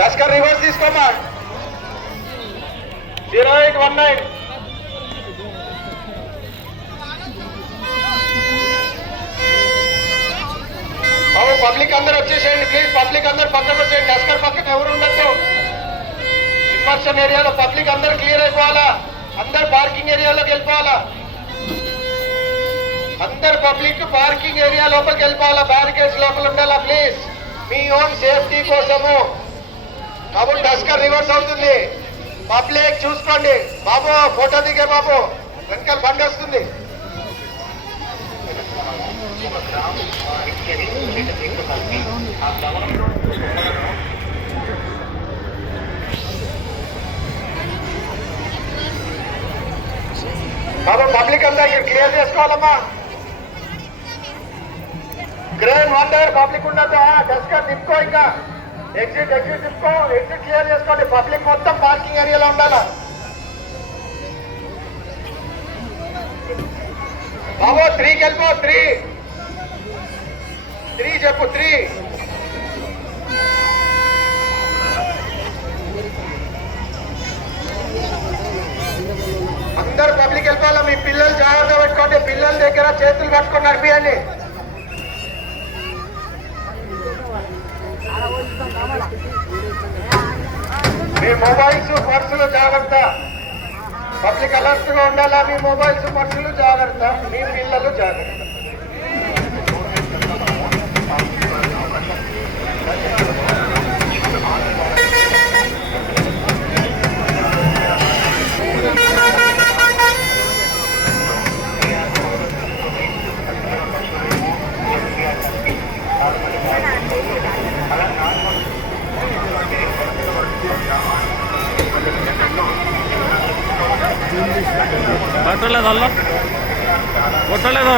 Tusker reverse తీసుకోమా 0819 బాబు పబ్లిక్ అందరు వచ్చేసేయండి ప్లీజ్. పబ్లిక్ అందరు పక్కకు వచ్చేయండి. టస్కర్ పక్కకు ఎవరు ఉండొచ్చు. ఇమర్షన్ ఏరియాలో పబ్లిక్ అందరు క్లియర్ అయిపోవాలా. అందరు పార్కింగ్ ఏరియాలోకి వెళ్ళిపోవాలా. అందరు పబ్లిక్ పార్కింగ్ ఏరియా లోపలికి వెళ్ళిపోవాలా. బ్యారికేడ్స్ లోపల ఉండాలా ప్లీజ్. మీ ఓన్ సేఫ్టీ కోసము. బాబు టస్కర్ రివర్స్ అవుతుంది. పబ్లిక్ చూసుకోండి బాబు. ఫోటో దిగే బాబు. వెనకాల బండి వస్తుంది. బాబు పబ్లిక్ అంతా ఇక్కడ క్లియర్ చేసుకోవాలమ్మా. గ్రేన్ వండర్ పబ్లిక్ ఉండదు. టస్కర్ తిప్పుకో. ఇంకా ఎగ్జిట్ తిప్పుకో. ఎగ్జిట్ క్లియర్ చేసుకోండి. పబ్లిక్ మొత్తం పార్కింగ్ ఏరియాలో ఉండాలా. బాబు 3కి వెళ్ళిపో. 3 చెప్పు. 3 అందరు పబ్లిక్ వెళ్ళిపోవాలా. మీ పిల్లలు జాగ్రత్త పెట్టుకోండి. పిల్లల దగ్గర చేతులు పట్టుకొని నడిపియండి. మీ మొబైల్స్ పర్సులు జాగ్రత్త. పబ్లిక్ అలర్ట్ గా ఉండాలా. మీ మొబైల్స్ పర్సులు జాగ్రత్త. మీ పిల్లలు జాగ్రత్త. కొట్టలేదు అల్ల కొట్టలేదు.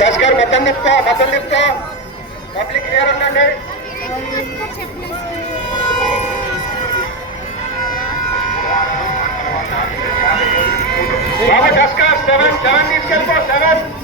టస్కర్ మొత్తం తిప్పుకో. పబ్లిక్ క్లియర్ ఉండండి. టస్కర్ 7 తీసుకెళ్ళిపో. 7